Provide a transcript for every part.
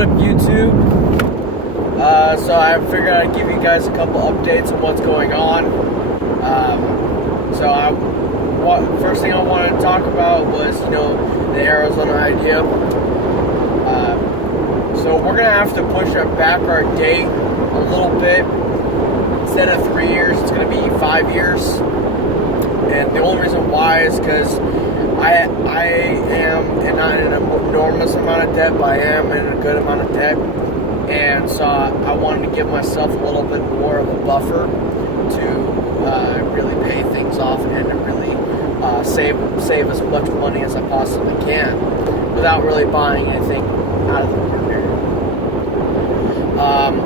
What up, YouTube? So I figured I'd give you guys a couple updates on what's going on. First thing I wanted to talk about was, the Arizona idea. So we're gonna have to push back our date a little bit. Instead of 3 years, it's gonna be 5 years. And the only reason why is because I am not in an enormous amount of debt, but I am in a good amount of debt. And so I wanted to give myself a little bit more of a buffer to really pay things off and to really save as much money as I possibly can without really buying anything out of the ordinary.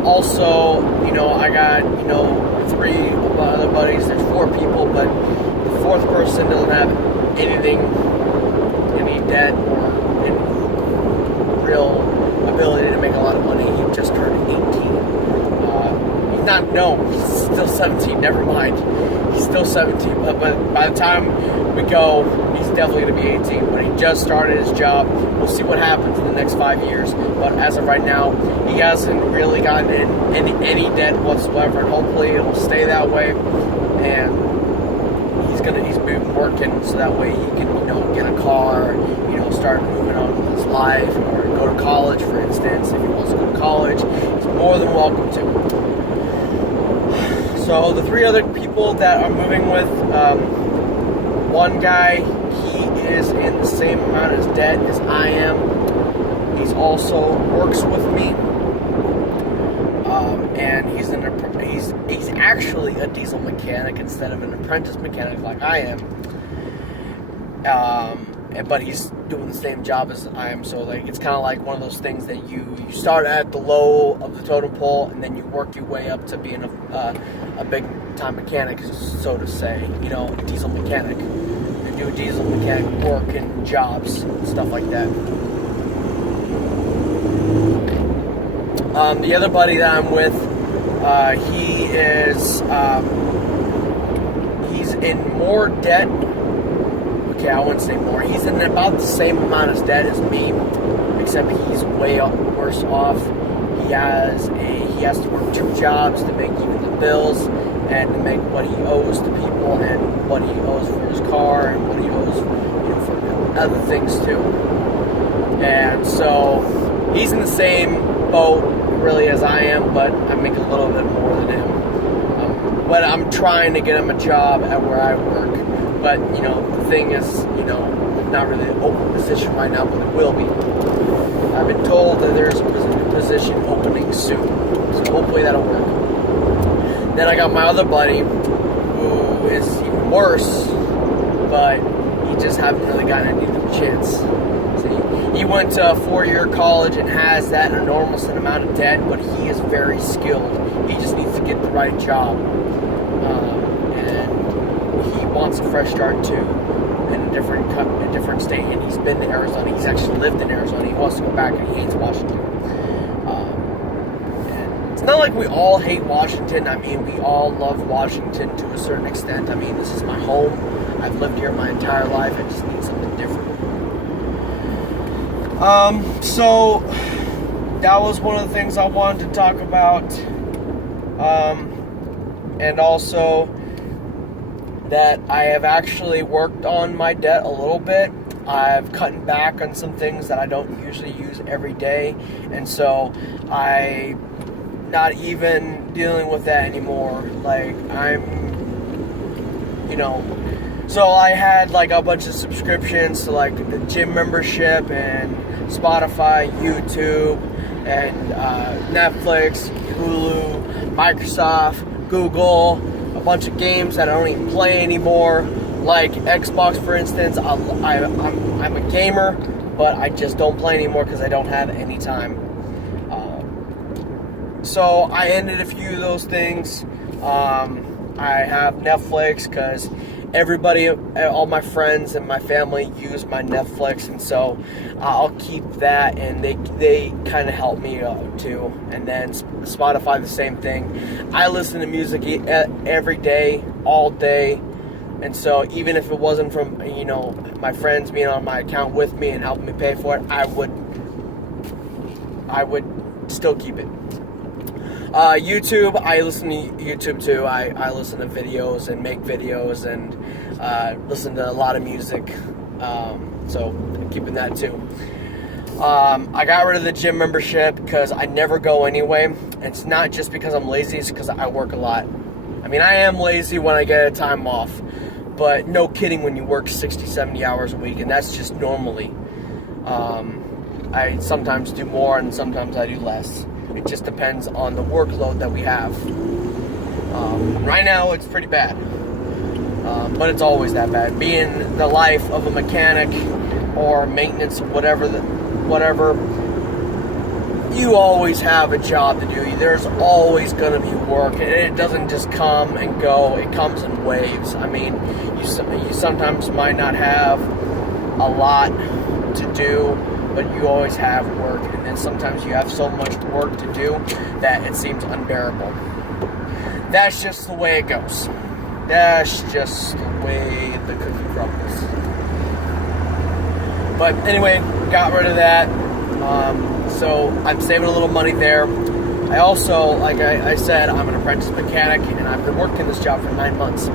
Also, I got, 3 other buddies. There's 4 people, but the 4th person doesn't have any debt or any real ability to make a lot of money. He just turned 18. He's still 17, never mind. He's still 17, but by the time we go, he's definitely going to be 18, but he just started his job. We'll see what happens in the next 5 years, but as of right now, he hasn't really gotten in any debt whatsoever, and hopefully it will stay that way, and he's been working so that way he can, get a car, start moving on with his life, or go to college, for instance. If he wants to go to college, he's more than welcome to. So the 3 other people that I'm moving with, one guy, he is in the same amount of debt as I am. He's also works with me, and he's actually a diesel mechanic instead of an apprentice mechanic like I am. But he's doing the same job as I am, so it's kind of like one of those things that you start at the low of the totem pole, and then you work your way up to being a big time mechanic, so to say. A diesel mechanic. You do diesel mechanic work and jobs and stuff like that. The other buddy that I'm with, he's in more debt. Okay, I wouldn't say more. He's in about the same amount of debt as me, except he's way worse off. He has to work 2 jobs to make even the bills and to make what he owes to people and what he owes for his car and what he owes, for other things too. And so he's in the same boat really as I am, but I make a little bit more than him. But I'm trying to get him a job at where I work. But, the thing is, not really an open position right now, but it will be. I've been told that there's a position opening soon, so hopefully that'll work. Then I got my other buddy, who is even worse, but he just hasn't really gotten any chance. So he went to a 4-year college and has that enormous amount of debt, but he is very skilled. He just needs to get the right job. Wants a fresh start too in a different state, and he's been to Arizona. He's actually lived in Arizona. He wants to go back, and he hates Washington. And it's not like we all hate Washington. I mean, we all love Washington to a certain extent. I mean, this is my home. I've lived here my entire life. I just need something different. So that was one of the things I wanted to talk about, and also that I have actually worked on my debt a little bit. I've cut back on some things that I don't usually use every day, and so I'm not even dealing with that anymore. So I had a bunch of subscriptions to the gym membership and Spotify, YouTube, and Netflix, Hulu, Microsoft, Google, a bunch of games that I don't even play anymore, like Xbox, for instance. I'm a gamer, but I just don't play anymore because I don't have any time. So I ended a few of those things. I have Netflix because everybody, all my friends and my family use my Netflix, and so I'll keep that, and they kind of help me too. And then Spotify, the same thing. I listen to music every day, all day, and so even if it wasn't from my friends being on my account with me and helping me pay for it, I would still keep it. YouTube, I listen to YouTube too. I listen to videos and make videos and listen to a lot of music. So I'm keeping that too. I got rid of the gym membership because I never go anyway. It's not just because I'm lazy, it's because I work a lot. I mean, I am lazy when I get a time off, but no kidding when you work 60, 70 hours a week, and that's just normally. I sometimes do more and sometimes I do less. It just depends on the workload that we have. Right now, it's pretty bad, but it's always that bad. Being the life of a mechanic or maintenance, whatever, you always have a job to do. There's always going to be work, and it doesn't just come and go. It comes in waves. I mean, you sometimes might not have a lot to do, but you always have work, and then sometimes you have so much work to do that it seems unbearable. That's just the way it goes. That's just the way the cookie crumbles. But anyway, got rid of that. So I'm saving a little money there. I also, like I said, I'm an apprentice mechanic, and I've been working this job for 9 months.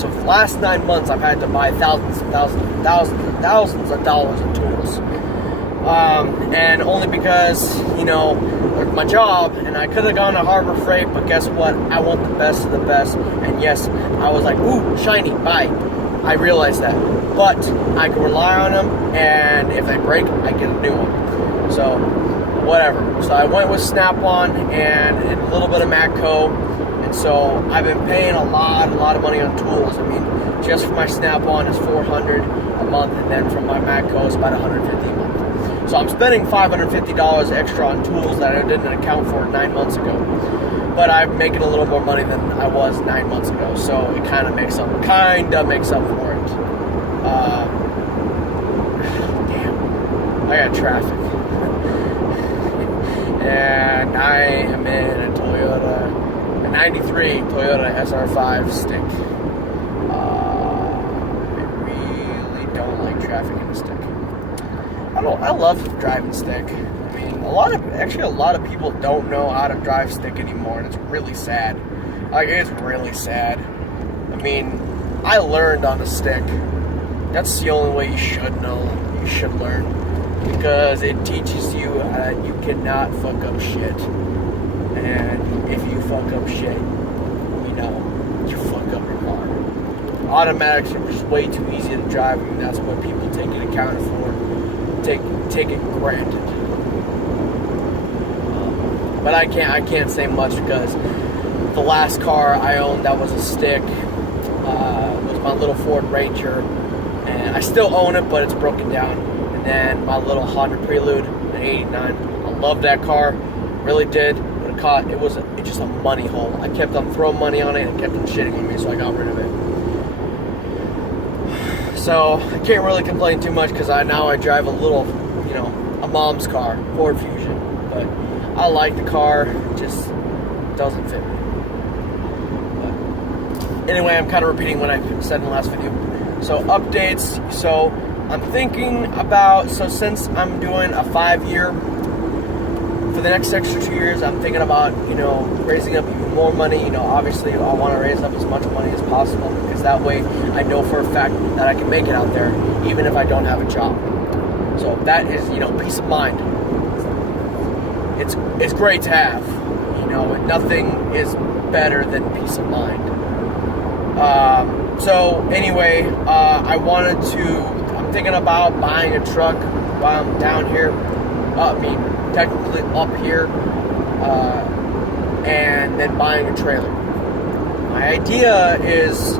So for the last 9 months, I've had to buy thousands and thousands of dollars of tools. And only because, my job, and I could have gone to Harbor Freight, but guess what? I want the best of the best. And yes, I was like, ooh, shiny, buy. I realized that. But I can rely on them, and if they break, I get a new one. So, whatever. So I went with Snap-on and a little bit of Matco. And so I've been paying a lot of money on tools. I mean, just for my Snap-on is $400 a month, and then from my Matco is about $150 a month. So I'm spending $550 extra on tools that I didn't account for 9 months ago. But I'm making a little more money than I was 9 months ago, so it kind of makes up for it. Damn, I got traffic, and I am in a 93 Toyota SR5 stick. I really don't like traffic in the stick. I love driving stick. I mean, a lot of people don't know how to drive stick anymore, and it's really sad. It's really sad. I mean, I learned on a stick. That's the only way you should know. You should learn, because it teaches you that you cannot fuck up shit. And if you fuck up shit, you fuck up your car. Automatics are just way too easy to drive. I mean, that's what people take it account for. Take it granted. But I can't say much, because the last car I owned that was a stick was my little Ford Ranger, and I still own it, but it's broken down. And then my little Honda Prelude, an '89. I loved that car, really did, but it was just a money hole. I kept on throwing money on it, and it kept on shitting on me, so I got rid of it. So I can't really complain too much, because now I drive a little, a mom's car, Ford Fusion. But I like the car, it just doesn't fit me. But anyway, I'm kind of repeating what I said in the last video. So updates. So I'm thinking about, since I'm doing a 5-year, for the next extra 2 years, I'm thinking about, raising up even more money. Obviously I want to raise up as much money as possible, because that way I know for a fact that I can make it out there, even if I don't have a job. So that is, peace of mind. It's great to have, and nothing is better than peace of mind. So anyway, I'm thinking about buying a truck while I'm down here. Technically up here, and then buying a trailer. My idea is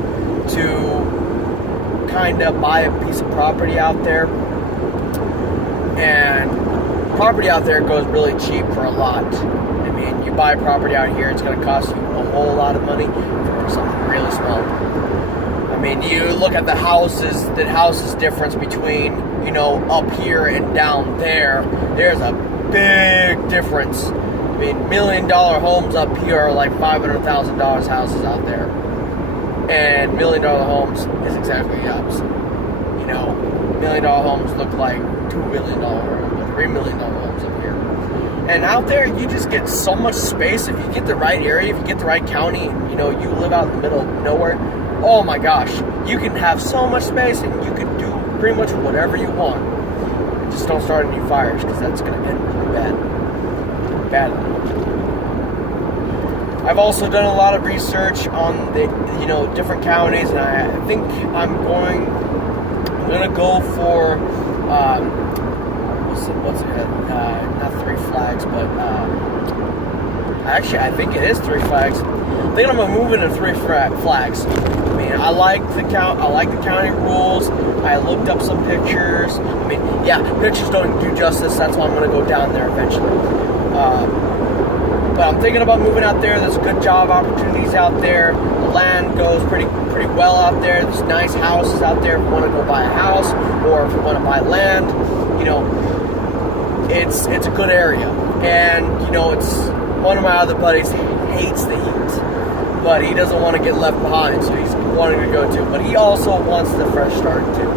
to kind of buy a piece of property out there, and property out there goes really cheap for a lot. I mean, you buy property out here, it's going to cost you a whole lot of money for something really small. I mean, you look at the houses difference between, up here and down there. There's a big difference. I mean, $1 million homes up here are like $500,000 houses out there. And $1 million homes is exactly the opposite. $1 million homes look like $2 million or $3 million homes up here. And out there, you just get so much space. If you get the right area, if you get the right county, and you live out in the middle of nowhere, oh my gosh, you can have so much space and you can do pretty much whatever you want. Just don't start any fires, because that's going to end really bad. I've also done a lot of research on the different counties, and I think I'm gonna go for what's it? Not Three Flags, but actually I think it is Three Flags. I think I'm gonna move into Three Flags. I mean, I like the county rules. I looked up some pictures. I mean, yeah, pictures don't do justice. That's why I'm gonna go down there eventually. But I'm thinking about moving out there. There's good job opportunities out there. The land goes pretty well out there. There's nice houses out there if you want to go buy a house, or if you want to buy land. It's a good area. And it's one of my other buddies hates the heat, but he doesn't want to get left behind, so he's wanting to go too. But he also wants the fresh start too.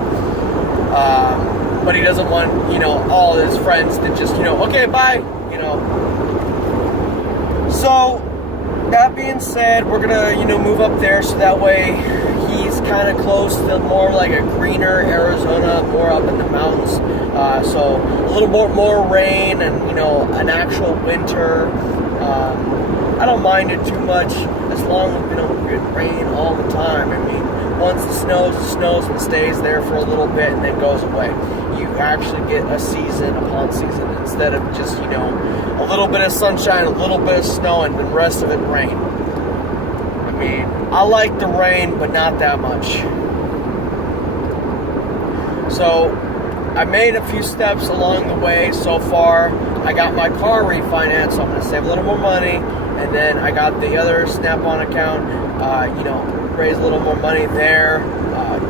But he doesn't want all his friends to just okay, bye. So, that being said, we're gonna, move up there so that way he's kind of close to more like a greener Arizona, more up in the mountains. So, a little more rain and, an actual winter. I don't mind it too much as long as we don't get rain all the time. I mean, once it snows and stays there for a little bit and then goes away. You actually get a season upon season instead of just, a little bit of sunshine, a little bit of snow, and the rest of it rain. I mean, I like the rain, but not that much. So, I made a few steps along the way so far. I got my car refinanced, so I'm going to save a little more money. And then I got the other Snap-on account, raise a little more money there, and,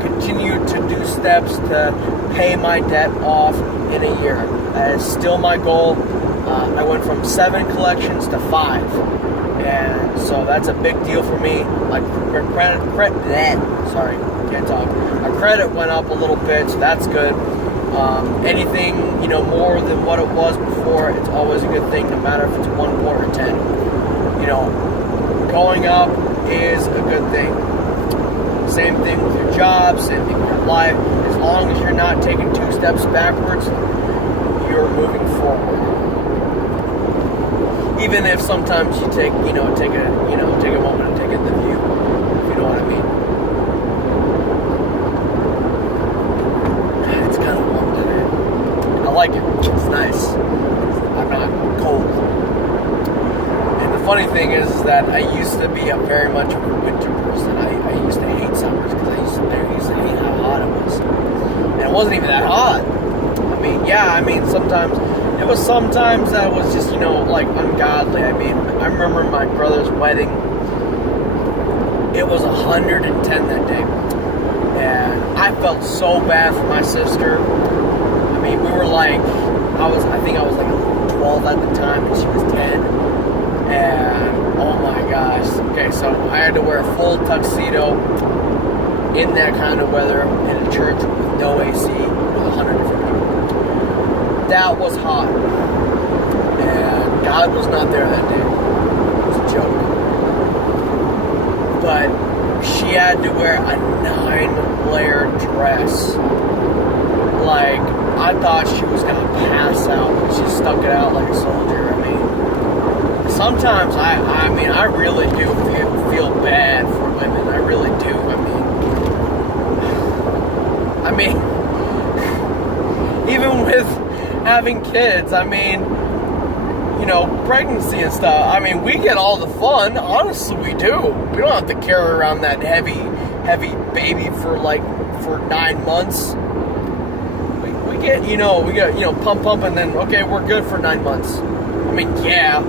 continue to do steps to pay my debt off in a year. That is still my goal. I went from 7 collections to 5, and so that's a big deal for me. My credit went up a little bit, so that's good. Anything more than what it was before, it's always a good thing, no matter if it's 1 quarter or 10. Going up is a good thing. Same thing with your job, same thing with your life. As long as you're not taking 2 steps backwards, you're moving forward. Even if sometimes you take a moment to take in the view, if you know what I mean. It's kind of warm today. I like it. It's nice. I'm not cold. And the funny thing is that I used to be very much of a winter person. I used to hate summers because I used to hate how hot it was. And it wasn't even that hot. Sometimes that was just, ungodly. I mean, I remember my brother's wedding. It was 110 that day. And I felt so bad for my sister. I mean, we were I think I was 12 at the time, and she was 10. And, oh my gosh. Okay, so I had to wear a full tuxedo in that kind of weather in a church with no AC with 150 people. That was hot. And God was not there that day. It was a joke. But she had to wear a 9-layer dress. I thought she was going to pass out, but she stuck it out like a soldier. I mean, sometimes I really do feel bad for women. I really do. I mean, even with having kids, pregnancy and stuff, we get all the fun. Honestly, we do. We don't have to carry around that heavy baby for 9 months. We get pump, and then, okay, we're good for 9 months. Yeah,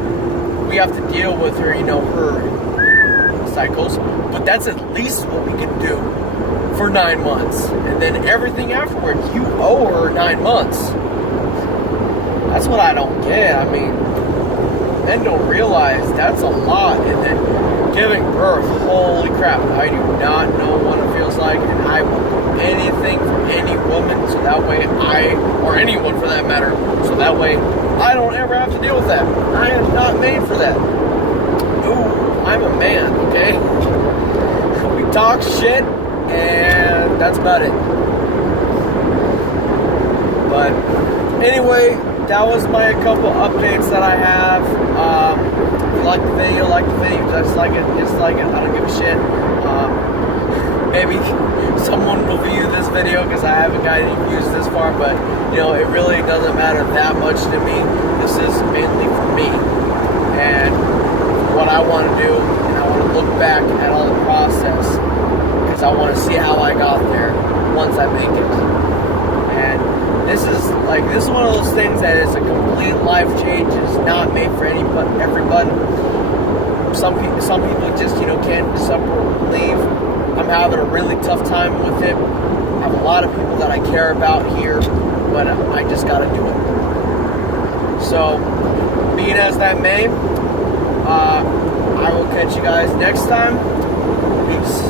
we have to deal with her, her cycles, but that's at least what we can do for 9 months. And then everything afterwards, you owe her 9 months. That's what I don't get. men don't realize that's a lot. And then giving birth, holy crap, I do not know what it feels like, and I will do anything for any woman so that way or anyone for that matter, so that way I don't ever have to deal with that. I am not made for that. Ooh, I'm a man, okay? We talk shit, and that's about it. But anyway, that was my couple updates that I have. If you like the video, dislike it, dislike it, I don't give a shit. Maybe someone will view this video because I haven't got any views this far, but it really doesn't matter that much to me. This is mainly for me and what I want to do, and I want to look back at all the process because I want to see how I got there once I make it. And this is one of those things that is a complete life change. It's not made for everybody. Some people just can't separate, leave. I'm having a really tough time with it. I have a lot of people that I care about here, but I just got to do it. So, being as that may, I will catch you guys next time. Peace.